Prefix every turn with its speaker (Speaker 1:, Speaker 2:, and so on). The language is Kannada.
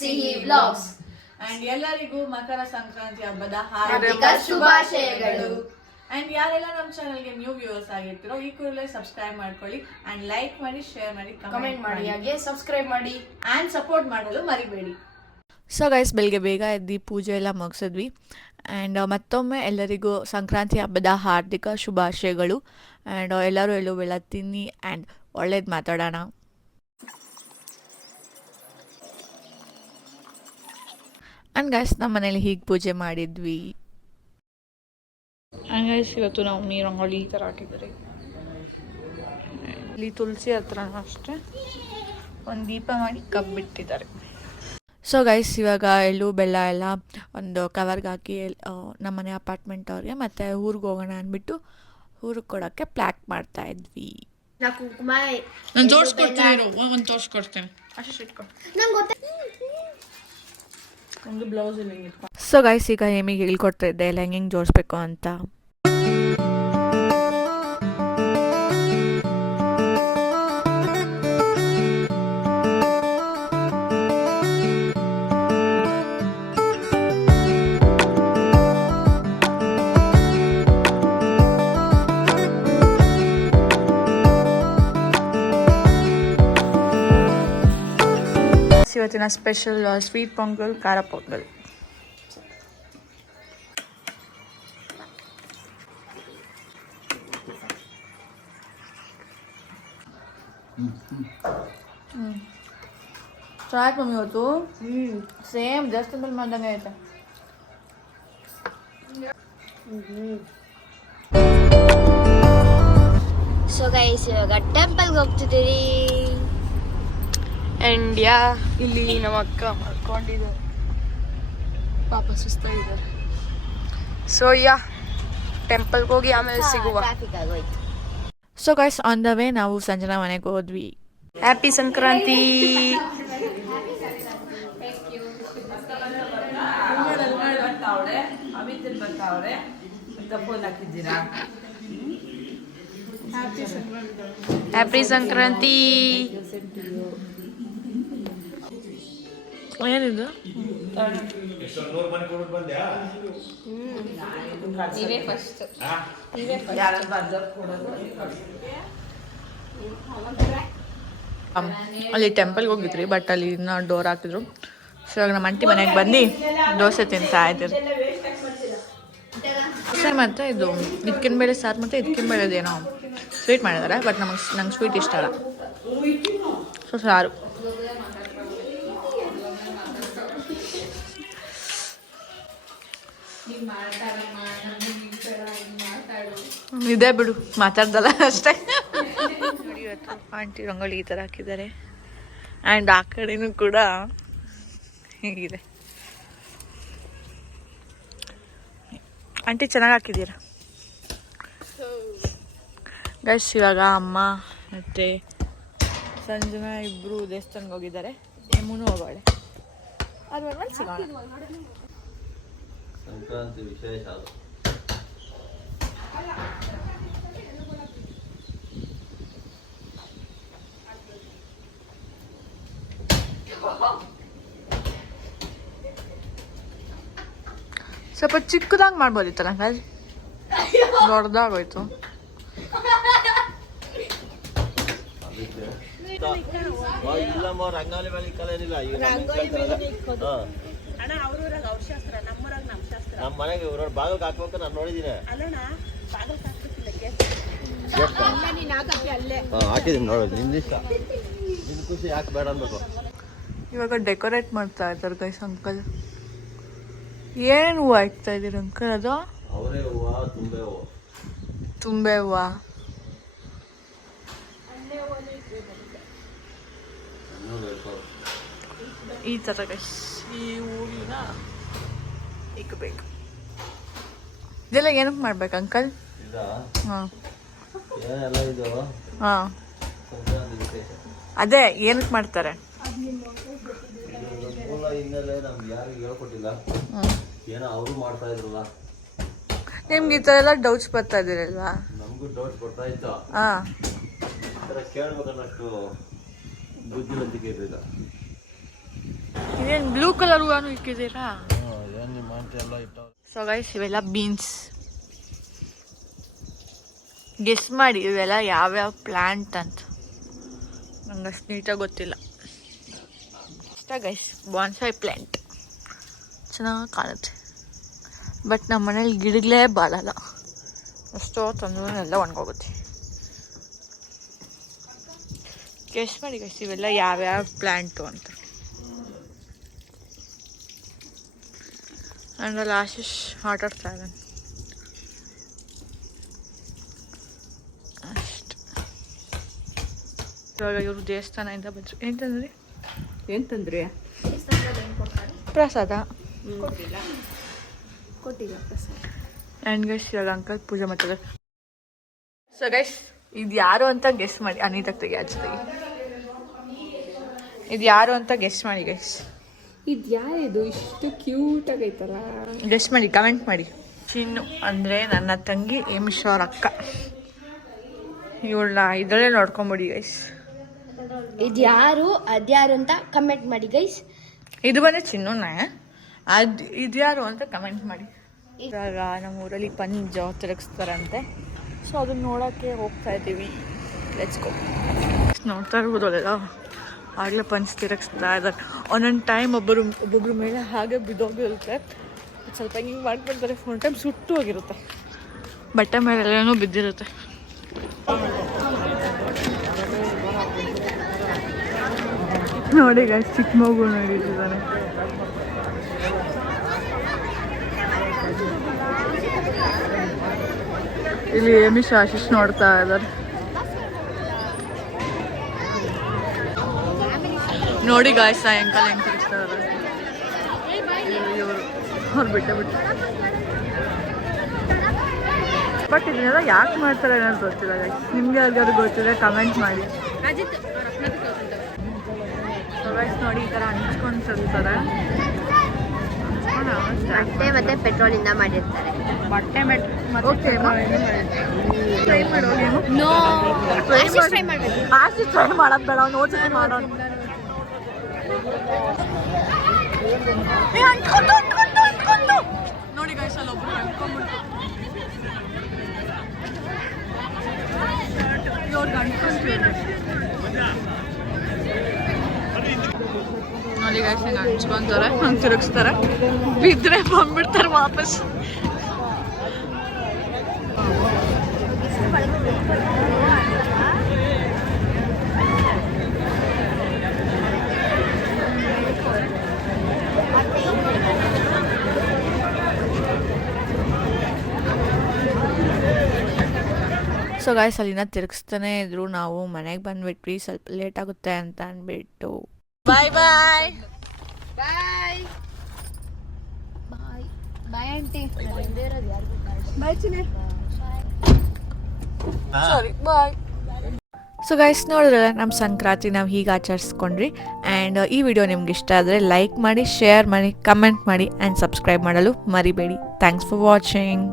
Speaker 1: ಸಿಹಿ ಬ್ಲಾಗ್ಸ್
Speaker 2: ಅಂಡ್ ಎಲ್ಲರಿಗೂ ಮಕರ ಸಂಕ್ರಾಂತಿ ಹಬ್ಬದ
Speaker 1: ಹಾರ್ದಿಕ ಶುಭಾಶಯಗಳು.
Speaker 2: ಅಂಡ್ ಯಾರೆಲ್ಲ ನಮ್ಮ ಚಾನಲ್ಗೆ ನ್ಯೂ ವ್ಯೂವರ್ಸ್ ಆಗಿರ್ತೀರೋ ಈ ಕೂಡಲೇ ಸಬ್ಸ್ಕ್ರೈಬ್ ಮಾಡ್ಕೊಳ್ಳಿ. ಅಂಡ್ ಲೈಕ್ ಮಾಡಿ ಶೇರ್ ಮಾಡಿ
Speaker 1: ಕಮೆಂಟ್ ಮಾಡಿ ಹಾಗೆ ಸಬ್ಸ್ಕ್ರೈಬ್ ಮಾಡಿ.
Speaker 2: ಅಂಡ್ ಸಪೋರ್ಟ್ ಮಾಡಲು ಮರಿಬೇಡಿ.
Speaker 3: ಸೊ ಗೈಸ್ ಬೆಳಗ್ಗೆ ಬೇಗ ಎದ್ದು ಪೂಜೆ ಎಲ್ಲ ಮುಗಿಸಿದ್ವಿ. ಆ್ಯಂಡ್ ಮತ್ತೊಮ್ಮೆ ಎಲ್ಲರಿಗೂ ಸಂಕ್ರಾಂತಿ ಹಬ್ಬದ ಹಾರ್ದಿಕ ಶುಭಾಶಯಗಳು. ಆ್ಯಂಡ್ ಎಲ್ಲರೂ ಎಲ್ಲೂ ಬೆಳ ತಿನ್ನಿ ಆ್ಯಂಡ್ ಒಳ್ಳೇದು ಮಾತಾಡೋಣ. ಆ್ಯಂಡ್ ಗೈಸ್ ನಮ್ಮ ಮನೇಲಿ ಹೀಗೆ ಪೂಜೆ ಮಾಡಿದ್ವಿ. ಹಂಗಾಯ್ಸ್ ಗೈಸ್ ಇವತ್ತು ನಾವು ನೀರು ರಂಗೋಲಿ ಈ ಥರ ಹಾಕಿದ್ರಿ ಇಲ್ಲಿ ತುಳಸಿ ಹತ್ರನೂ ಅಷ್ಟೇ. ಒಂದು ದೀಪ ಮಾಡಿ ಕಬ್ಬಿಟ್ಟಿದ್ದಾರೆ ಸೊ ಗೈಸ್ ಇವಾಗ ಎಳ್ಳು ಬೆಲ್ಲ ಎಲ್ಲ ಒಂದು ಕವರ್ಗೆ ಹಾಕಿ ನಮ್ಮ ಮನೆ ನಮ್ಮನೆ ಅಪಾರ್ಟ್ಮೆಂಟ್ ಅವ್ರಿಗೆ ಮತ್ತೆ ಊರಿಗೆ ಹೋಗೋಣ ಅಂದ್ಬಿಟ್ಟು ಊರಿಗೆ ಕೊಡೋಕ್ಕೆ ಪ್ಲ್ಯಾಕ್ ಮಾಡ್ತಾ ಇದ್ವಿ. ನಾನು ತೋರಿಸ್ಕೊಡ್ತೀನಿ ಒಂದು ತೋರಿಸ್ಕೊಡ್ತೀನಿ ಅಷ್ಟು
Speaker 2: ಒಂದು ಬ್ಲೌಸ್
Speaker 3: ಸೊ ಗೈಸ್ ಈಗ ಹೇಮಿಗೆ ಹೇಳ್ಕೊಡ್ತಾ ಇದ್ದೆ ಎಲ್ಲ ಹೆಂಗೆ ಜೋಡಿಸ್ಬೇಕು ಅಂತ. ಇವತ್ತಿನ ಸ್ಪೆಷಲ್ ಸ್ವೀಟ್ ಪೊಂಗಲ್ ಖಾರ ಪೊಂಗಲ್ ಚೆನ್ನಾಗಿ ಮಮ್ಮಿ ಇವತ್ತು ಸೇಮ್ ದೇವಸ್ಥಾನದಲ್ಲಿ ಮಾಡ್ದಂಗೆ ಐತೆ
Speaker 1: ಸೊ ಗೈಸ್ ಇವಾಗ ಟೆಂಪಲ್ಗೆ ಹೋಗ್ತಿದ್ದೀರಿ
Speaker 4: ಆ್ಯಂಡ್ ಯಾ ಇಲ್ಲಿ ನಮ್ಮ ಅಕ್ಕ ಮಾಡ್ಕೊಂಡಿದ್ದಾರೆ ಪಾಪ ಸುಸ್ತಾಗಿದ್ದಾರೆ ಸೊ ಯಾ ಟೆಂಪಲ್ಗೆ ಹೋಗಿ ಆಮೇಲೆ ಸಿಗುವ.
Speaker 3: So guys on the way ನಾವು ಸಂಜನಾ ಮನೆಗೆ ಹೋದ್ವಿ.
Speaker 4: ಹ್ಯಾಪಿ ಸಂಕ್ರಾಂತಿ ಹ್ಯಾಪಿ ಸಂಕ್ರಾಂತಿ ಏನಿದು?
Speaker 3: ಅಲ್ಲಿ ಟೆಂಪಲ್ಗೆ ಹೋಗಿದ್ರಿ ಬಟ್ ಅಲ್ಲಿ ಇನ್ನೂ ಡೋರ್ ಹಾಕಿದ್ರು. ಸೊ ಇವಾಗ ನಮ್ಮ ಅಂಟಿ ಮನೆಗೆ ಬಂದು ದೋಸೆ ತಿಂತಾ ಇದ್ದೀರಿ. ಸರ್ ಮತ್ತು ಇದು ಇದಕ್ಕಿನ ಬೇಳೆ ಸಾರು ಮತ್ತು ಇದಕ್ಕಿನ ಬೇಳೆದೇನೋ ಸ್ವೀಟ್ ಮಾಡಿದ್ದಾರೆ ಬಟ್ ನಮಗೆ ನಂಗೆ ಸ್ವೀಟ್ ಇಷ್ಟ ಅಲ್ಲ. ಸೊ ಸಾರು. ಇದೇ ಬಿಡು ಮಾತಾಡ್ದಲ್ಲ ಅಷ್ಟೇ. ನೋಡಿ ಇವತ್ತು ಆಂಟಿ ರಂಗೋಲಿ ಈ ಥರ ಹಾಕಿದ್ದಾರೆ. ಆ್ಯಂಡ್ ಆ ಕಡೆನೂ ಕೂಡ ಹೀಗಿದೆ. ಆಂಟಿ ಚೆನ್ನಾಗಿ ಹಾಕಿದ್ದೀರ? ಗೈಸ್ ಇವಾಗ ಅಮ್ಮ ಮತ್ತು ಸಂಜನಾ ಇಬ್ಬರು ದೇವಸ್ಥಾನಕ್ಕೆ ಹೋಗಿದ್ದಾರೆ. ಯಮುನು ಹೋಗೋಳೆ ಅದ್ರ ಸಿಗೋಣ.
Speaker 5: ಸಂಕ್ರಾಂತಿ ವಿಶೇಷ ಅದು.
Speaker 3: ಸ್ವಲ್ಪ ಚಿಕ್ಕದಾಗಿ ಮಾಡ್ಬೋದಿತ್ತಲ್ಲ ಅಂಕಲ್ ದೊಡ್ಡದಾಗೋಯ್ತು
Speaker 5: ಇಲ್ಲಮ್ಮ ರಂಗೋಲಿ ಮೇಲೆ ಕಲೇನಿಲ್ಲ ಈಗ ನಮ್ಗೆ ಕೇಳ್ತಾರಲ್ಲ. ಹಾ. ನಮ್ಮ ಮನೆಗೆ ಇವ್ರ ಬಾಗಿಲ್ಗೆ ಹಾಕ್ಬೇಕು ನಾನು ನೋಡಿದ್ದೀನಿ ಹಾಕಿದ್ದೀನಿ ನೋಡೋದು ನಿಂದಿಷ್ಟ ನಿನ್ ಖುಷಿ ಯಾಕೆ ಬೇಡ ಅನ್ಬೇಕು.
Speaker 3: ಇವಾಗ ಡೆಕೋರೇಟ್ ಮಾಡ್ತಾ ಇದ್ದಾರೆ ಗೈಸ್ ಅಂಕಲ್ ಏನೇನು ಹೂವು ಇಡ್ತಾ ಇದ್ದೀರಿ ಅಂಕಲ್ ಅದು?
Speaker 5: ಅವರೇ ಹೂವು ತುಂಬೆ ಹೂವು.
Speaker 3: ತುಂಬೆ ಈ ಥರ ಗೈಸ್ ಈ ಹೂವಿನ ಇಕ್ಬೇಕು ಇದೆಲ್ಲ ಏನಕ್ಕೆ ಮಾಡ್ಬೇಕು ಅಂಕಲ್? ಹಾಂ. ಹಾಂ. ಅದೇ ಏನಕ್ಕೆ ಮಾಡ್ತಾರೆ?
Speaker 5: ನಮ್ಗೆ ಯಾರಿಗೂ ಹೇಳ್ಕೊಟ್ಟಿಲ್ಲ. ಏನೋ ಅವರು ಮಾಡ್ತಾ ಇದ್ರಲ್ಲ.
Speaker 3: ನಿಮ್ಗೆ ಈ ಥರ ಎಲ್ಲ ಡೌಟ್ಸ್ ಬರ್ತಾ ಇದ್ದೀರಲ್ವಾ?
Speaker 5: ನಮಗೂ ಡೌಟ್ ಬರ್ತಾ ಇತ್ತು.
Speaker 3: ಹಾಂ.
Speaker 5: ಈ ಥರ ಕೇಳ್ಬೇಕನ್ನಷ್ಟು ಬುದ್ಧಿವಂತಿಕೆ ಇರಲಿಲ್ಲ.
Speaker 3: ಇದೇನು ಬ್ಲೂ ಕಲರ್ ಹೂವನ್ನು ಇಕ್ಕಿದ್ದೀರಾ? ಸೊ ಗೈಸ್ ಇವೆಲ್ಲ ಬೀನ್ಸ್ ಗೆಸ್ ಮಾಡಿ, ಇವೆಲ್ಲ ಯಾವ್ಯಾವ ಪ್ಲ್ಯಾಂಟ್ ಅಂತ. ನಂಗೆ ಅಷ್ಟು ನೀಟಾಗಿ ಗೊತ್ತಿಲ್ಲ. ಇಷ್ಟ ಗೈಸ್ ಬಾನ್ಸಾಯ್ ಪ್ಲ್ಯಾಂಟ್ ಚೆನ್ನಾಗಿ ಕಾಣುತ್ತೆ. ಬಟ್ ನಮ್ಮ ಮನೇಲಿ ಗಿಡಗಳೇ ಬಾಳಲ್ಲ. ಅಷ್ಟೋ ತಂದ್ರೂ ಎಲ್ಲ ಒಣಗೋಗುತ್ತೆ. ಗೆಸ್ ಮಾಡಿ ಗೈಸ್ ಇವೆಲ್ಲ ಯಾವ್ಯಾವ ಪ್ಲ್ಯಾಂಟು ಅಂತ. ಆ್ಯಂಡ್ ಅಲ್ಲಿ ಆಶೀಶ್ ಆಟಾಡ್ತಾ ಇದ್ದಾನೆ ಅಷ್ಟು ಇವಾಗ ಇವರು ದೇವಸ್ಥಾನದಿಂದ ಬಂದರು. ಏನು ತಂದ್ರಿ
Speaker 2: ಏನ್ ತಂದ್ರಿ
Speaker 3: ಪ್ರಸಾದ
Speaker 2: ಕೊಟ್ಟಿಲ್ಲ
Speaker 3: ಆ್ಯಂಡ್ ಗೈಸ್ ಇವಾಗ ಅಂಕಲ್ ಪೂಜೆ ಮಾಡ್ತಾರೆ. ಸೊ ಗೈಸ್ ಇದು ಯಾರು ಅಂತ ಗೆಸ್ ಮಾಡಿ. ಅನಿತಕ್ಕೆ ತೆಗಿ ಅಜ್ಜ ತೆಗಿ ಇದು ಯಾರು ಅಂತ ಗೆಸ್ ಮಾಡಿ ಗೈಸ್
Speaker 4: ಇದು ಯಾರಿದು ಇಷ್ಟು ಕ್ಯೂಟ್ ಆಗೈತಲ್ಲ
Speaker 3: ಗೆಸ್ಟ್ ಮಾಡಿ ಕಮೆಂಟ್ ಮಾಡಿ. ಚಿನ್ನು ಅಂದರೆ ನನ್ನ ತಂಗಿ ಎಂ ಅವ್ರ ಅಕ್ಕ. ಇವಳನ್ನ ಇದರಲ್ಲೇ ನೋಡ್ಕೊಂಬಿಡಿ ಗೈಸ್
Speaker 1: ಇದು ಯಾರು? ಅದ್ಯಾರು ಅಂತ ಕಮೆಂಟ್ ಮಾಡಿ ಗೈಸ್
Speaker 3: ಇದು ಬಂದು ಚಿನ್ನು ಅದು ಇದು ಯಾರು ಅಂತ ಕಮೆಂಟ್ ಮಾಡಿ. ಇವಾಗ ನಮ್ಮ ಊರಲ್ಲಿ ಪಂಜ ತಿರುಗಿಸ್ತಾರಂತೆ. ಸೊ ಅದನ್ನ ನೋಡೋಕ್ಕೆ ಹೋಗ್ತಾ ಇದ್ದೀವಿ ಲೆಟ್ಸ್ ಗೋ ನೋಡ್ತಾ ಇರ್ಬೋದಲ್ಲ ಆಗಲೇ ಪಂಚ್ ತಿರುಗಿಸ್ತಾ ಇದ್ದಾರೆ ಒಂದೊಂದು ಟೈಮ್ ಒಬ್ಬರು ಒಬ್ಬೊಬ್ರ ಮೇಲೆ ಹಾಗೆ ಬಿದ್ದೋಗಿರುತ್ತೆ. ಸ್ವಲ್ಪ ಹಿಂಗೆ ಮಾಡ್ಕೊಳ್ತಾರೆ ಫೋನ್ ಟೈಮ್ ಸುಟ್ಟು ಹೋಗಿರುತ್ತೆ. ಬಟ್ಟೆ ಮೇಲೆಲ್ಲನೂ ಬಿದ್ದಿರುತ್ತೆ. ನೋಡಿ ಗಾಯ್ಸ್ ಚಿಕ್ಕ ಮಗು ನೋಡಿದ್ದಾನೆ ಇಲ್ಲಿ ಏಮಿಶ್ ಆಶಿಶ್ ನೋಡ್ತಾ ಇದ್ದಾರೆ. ನೋಡಿ ಗಾಯ್ ಸಾಯಂಕಾಲ ಹೆಂಗೆ ತಿರುಗಿಸ್ತಾ ಇವರು ಅವ್ರು ಬಿಟ್ಟೆ ಬಿಟ್ಟು. ಬಟ್ ಇದನ್ನೆಲ್ಲ ಯಾಕೆ ಮಾಡ್ತಾರೆ ಅನ್ನೋದು ಗೊತ್ತಿಲ್ಲ ಗಾಯ್ಸ್ ನಿಮ್ಗೆ ಯಾರಿಗಾದ್ರು ಗೊತ್ತಿದೆ ಕಮೆಂಟ್ ಮಾಡಿ. ಗೈಸ್ ನೋಡಿ ಈ ಥರ ಹಂಚ್ಕೊಂಡು ಸಲ್ತಾರೆ
Speaker 1: ಬಟ್ಟೆ ಮತ್ತೆ ಪೆಟ್ರೋಲ್ ಇಂದ ಮಾಡಿರ್ತಾರೆ.
Speaker 3: ಬಟ್ಟೆ ಓಕೆ ಟ್ರೈ ಮಾಡೋದು ಆಸಿ ಟ್ರೈ ಮಾಡೋದು ಬೇಡ ಅವ್ನು ಓದ್ಸತಿ ಮಾಡೋಣ ನೋಡಿ ಗೈಸ್ ಒಬ್ರು ಅಂಟ್ಕೊಂಡ್ಬಿಟ್ಟು ಇವ್ರಿಗೆ ನೋಡಿ ಗೈಸ್ ಹಿಂಗೆ ಹಂಚ್ಕೊಂತಾರೆ ಹಂಗೆ ತಿರುಗಿಸ್ತಾರೆ. ಬಿದ್ದರೆ ಬಂದ್ಬಿಡ್ತಾರೆ ವಾಪಸ್. ಸೊ ಗಾಯ್ಸ್ ಅಲ್ಲಿನ ತಿರುಗಿಸ್ತಾನೆ ಇದ್ರು. ನಾವು ಮನೆಗೆ ಬಂದ್ಬಿಟ್ವಿ. ಸ್ವಲ್ಪ ಲೇಟ್ ಆಗುತ್ತೆ ಅಂತ ಅಂದ್ಬಿಟ್ಟು bye bye
Speaker 1: bye bye bye aunty
Speaker 3: sorry bye so guys ನೋಡಿದ್ರಲ್ಲ ನಮ್ಮ ಸಂಕ್ರಾಂತಿ ನಾವು ಹೀಗೆ ಆಚರಿಸ್ಕೊಂಡ್ರಿ ಆ್ಯಂಡ್ ಈ ವಿಡಿಯೋ ನಿಮ್ಗೆ ಇಷ್ಟ ಆದರೆ ಲೈಕ್ ಮಾಡಿ ಶೇರ್ ಮಾಡಿ ಕಮೆಂಟ್ ಮಾಡಿ ಆ್ಯಂಡ್ ಸಬ್ಸ್ಕ್ರೈಬ್ ಮಾಡಲು ಮರಿಬೇಡಿ. Thanks for watching